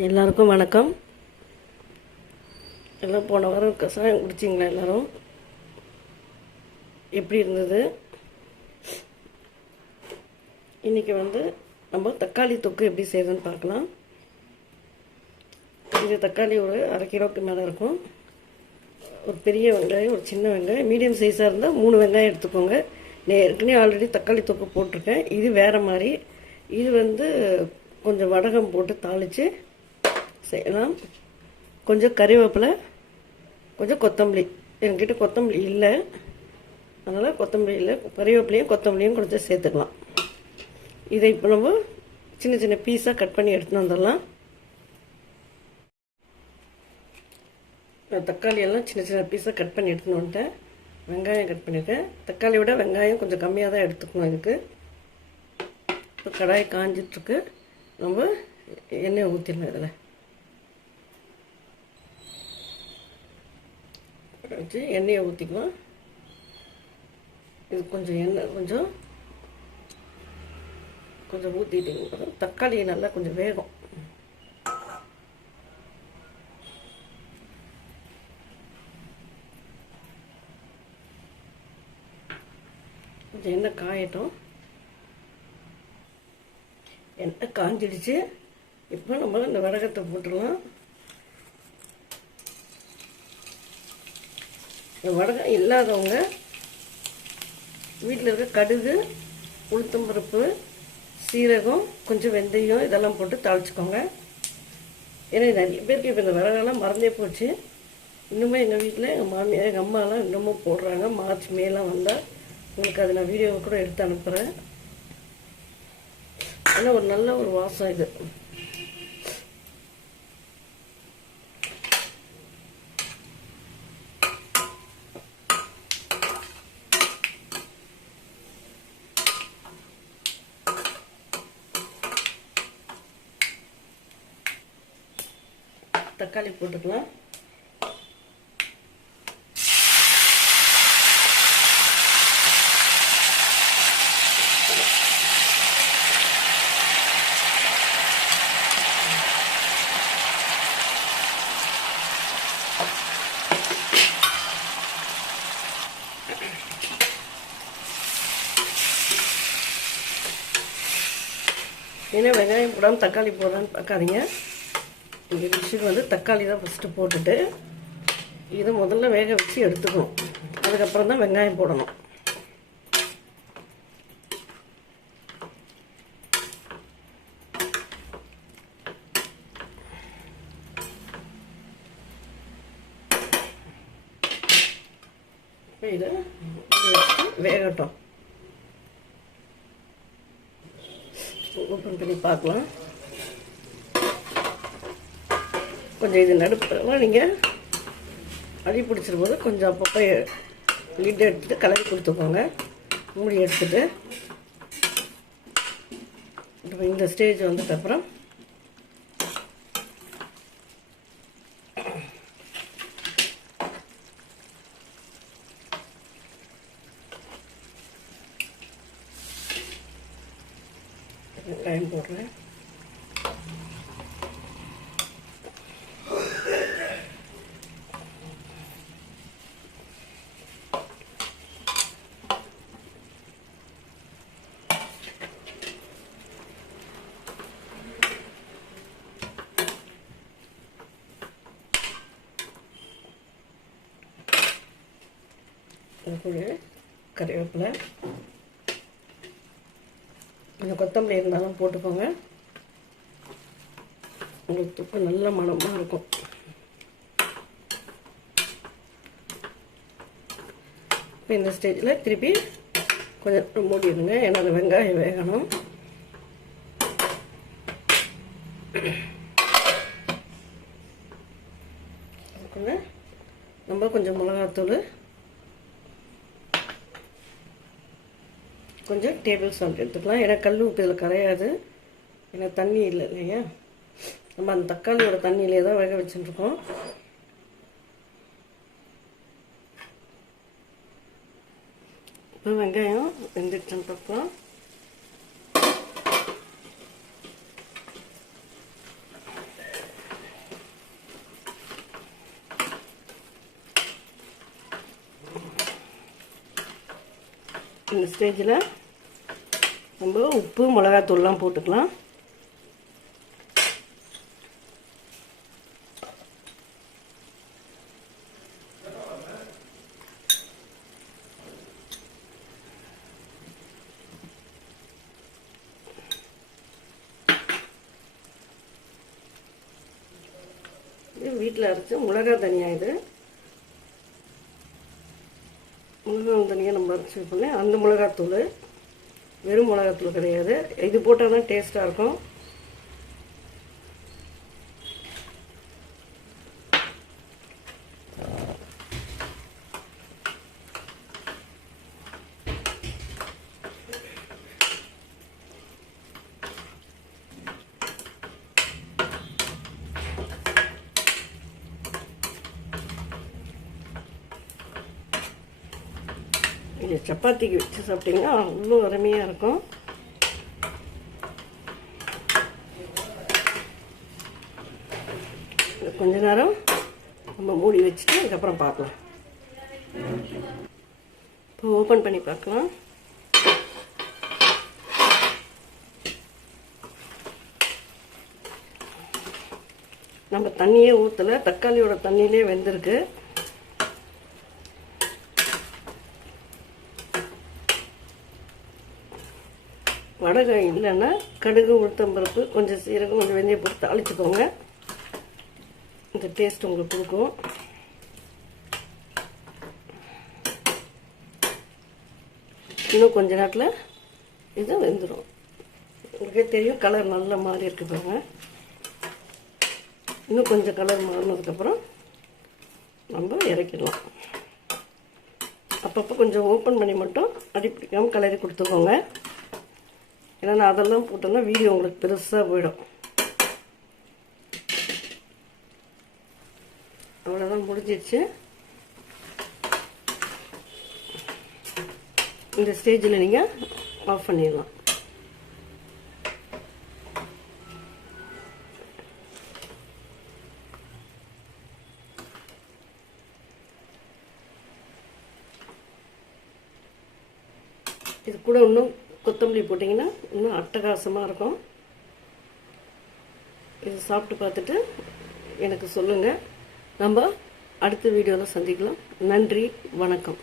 எல்லாருக்கும் வணக்கம். எல்லாம் போன வாரம் கஷாயம் குடிச்சிங்களா? எல்லோரும் எப்படி இருந்தது? இன்றைக்கி நம்ம தக்காளி தொக்கு எப்படி செய்யுதுன்னு பார்க்கலாம். இது தக்காளி ஒரு 1/2 கிலோவுக்கு மேலே இருக்கும். ஒரு பெரிய வெங்காயம், ஒரு சின்ன வெங்காயம், மீடியம் சைஸாக இருந்தால் 3 வெங்காயம் எடுத்துக்கோங்க. நான் ஏற்கனவே ஆல்ரெடி தக்காளி தொக்கு போட்டிருக்கேன். இது வேறு மாதிரி. இது கொஞ்சம் வடகம் போட்டு தாளித்து செய்யலாம். கொஞ்சம் கறிவேப்பிலை, கொஞ்சம் கொத்தமல்லி. என்கிட்ட கொத்தமல்லி இல்லை, அதனால் கொத்தமல்லி இல்லை, கறிவேப்பிலையும் கொத்தமல்லியும் கொஞ்சம் சேர்த்துக்கலாம். இதை இப்போ நம்ம சின்ன சின்ன பீஸாக கட் பண்ணி எடுத்துன்னு வந்துடலாம். தக்காளியெல்லாம் சின்ன சின்ன பீஸாக கட் பண்ணி எடுத்துன்னு வந்துட்டேன். வெங்காயம் கட் பண்ணியிருக்கேன். தக்காளி விட வெங்காயம் கொஞ்சம் கம்மியாக தான் எடுத்துக்கணும் இதுக்கு. இப்போ கடாய் காஞ்சிட்ருக்கு. நம்ம எண்ணெய் ஊற்றிடணும். இதில் வச்சு எண்ணெயை ஊற்றிக்கலாம். இது கொஞ்சம் எண்ணெய் கொஞ்சம் ஊற்றிட்டு தக்காளி நல்லா கொஞ்சம் வேகும். கொஞ்சம் எண்ணெய் காயட்டும். எண்ணெய் காஞ்சிடுச்சு. இப்போ நம்ம இந்த வடகத்தை போட்டுடலாம். இந்த வடகம் இல்லாதவங்க வீட்டில் இருக்க கடுகு, உளுத்தம்பருப்பு, சீரகம், கொஞ்சம் வெந்தயம் இதெல்லாம் போட்டு தாளிச்சுக்கோங்க. ஏன்னா நிறைய பேருக்கு இப்போ இந்த வடகம்லாம் மறந்தே போச்சு. இன்னுமே எங்கள் வீட்டில் எங்கள் மாமியார், எங்கள் அம்மாலாம் இன்னமும் போடுறாங்க. மார்ச் மேலாம் வந்தால் உங்களுக்கு அதை நான் வீடியோவை கூட எடுத்து அனுப்புகிறேன். ஏன்னா ஒரு நல்ல ஒரு வாசம் இது. தக்காளி போட்டுக்கலாம். ஏன்னா வெங்காயம் போடாமல் தக்காளி போடான்னு பார்க்காதீங்க. இந்த டிஷ்ஷுக்கு தக்காளி தான் ஃபஸ்ட்டு போட்டுட்டு இதை முதல்ல வேக வச்சு எடுத்துக்கணும். அதுக்கப்புறம் தான் வெங்காயம் போடணும். இதை வேகட்டும். ஓப்பன் பண்ணி பார்க்கலாம். கொஞ்சம் இது நடுப்பெல்லாம் நீங்கள் அடி பிடிச்சிரும்போது கொஞ்சம் அப்பப்போ லிட் எடுத்துகிட்டு கலரி கொடுத்துக்கோங்க. மூடி எடுத்துகிட்டு இந்த ஸ்டேஜ் வந்ததுக்கப்புறம் வெங்காயம் போடுறேன். கறிவேப்பிலை, கொஞ்சம் கொத்தமல்லி இருந்தாலும் போட்டுக்கோங்க. உங்களுக்கு துப்பு நல்ல மணமாக இருக்கும். இப்போ இந்த ஸ்டேஜில் திருப்பி கொஞ்சம் மூடிடுங்க. ஏன்னா அந்த வெங்காயம் வேகணும். அதுக்குள்ள நம்ம கொஞ்சம் மிளகாத்தூள், கொஞ்சம் டேபிள் சால்ட் எடுத்துக்கலாம். ஏன்னா கல் உப்பு இதில் கரையாது. ஏன்னா தண்ணி இல்லை இல்லையா, நம்ம அந்த தக்காளியோட தண்ணியிலே தான் வேக வச்சுட்டுருக்கோம். இப்போ வெங்காயம் வெந்துடுச்சுன்னு பார்க்கலாம். இந்த ஸ்டேஜில் நம்ம உப்பு மிளகாத்தூள்லாம் போட்டுக்கலாம். இது வீட்டில் அரைச்ச மிளகா தனியா. இது மிளகா தனியாக நம்ம அரைச்சி வைப்போம். அந்த மிளகாத்தூள் வெறும் மிளகாத்தூள் கிடையாது. இது போட்டால் தான் டேஸ்ட்டாக இருக்கும். இது சப்பாத்திக்கு வச்சு சாப்பிட்டிங்கன்னா அவ்வளோ அருமையாக இருக்கும். கொஞ்ச நேரம் நம்ம மூடி வச்சுட்டு அதுக்கப்புறம் பார்க்கலாம். இப்போ ஓப்பன் பண்ணி பார்க்கலாம். நம்ம தண்ணியே ஊற்றலை, தக்காளியோட தண்ணியிலே வெந்திருக்கு. வடகாய் இல்லைன்னா கடுகு உளுத்தம்பருப்பு கொஞ்சம் சீரகம் கொஞ்சம் வெந்தயம் போட்டு தாளிச்சுக்கோங்க. இந்த டேஸ்ட் உங்களுக்கு கொடுக்கும். இன்னும் கொஞ்ச நேரத்தில் இது வெந்துடும். உங்களுக்கே தெரியும் கலர் நல்ல மாதிரி இருக்கு பாருங்க. இன்னும் கொஞ்சம் கலர் மாறினதுக்கப்புறம் நம்ம இறக்கிடலாம். அப்பப்போ கொஞ்சம் ஓப்பன் பண்ணி மட்டும் அடி பிடிக்காமல் கலரி கொடுத்துக்கோங்க. ஏன்னா நான் அதெல்லாம் போட்டோன்னா வீடியோ உங்களுக்கு பெருசாக போயிடும். அவ்வளோதான், முடிஞ்சிடுச்சு. இந்த ஸ்டேஜில் நீங்கள் ஆஃப் பண்ணிடலாம். இது கூட இன்னும் கொத்தமல்லி போட்டிங்கன்னா இன்னும் அட்டகாசமாக இருக்கும். இது சாப்பிட்டு பார்த்துட்டு எனக்கு சொல்லுங்கள். நம்ம அடுத்த வீடியோவில் சந்திக்கலாம். நன்றி, வணக்கம்.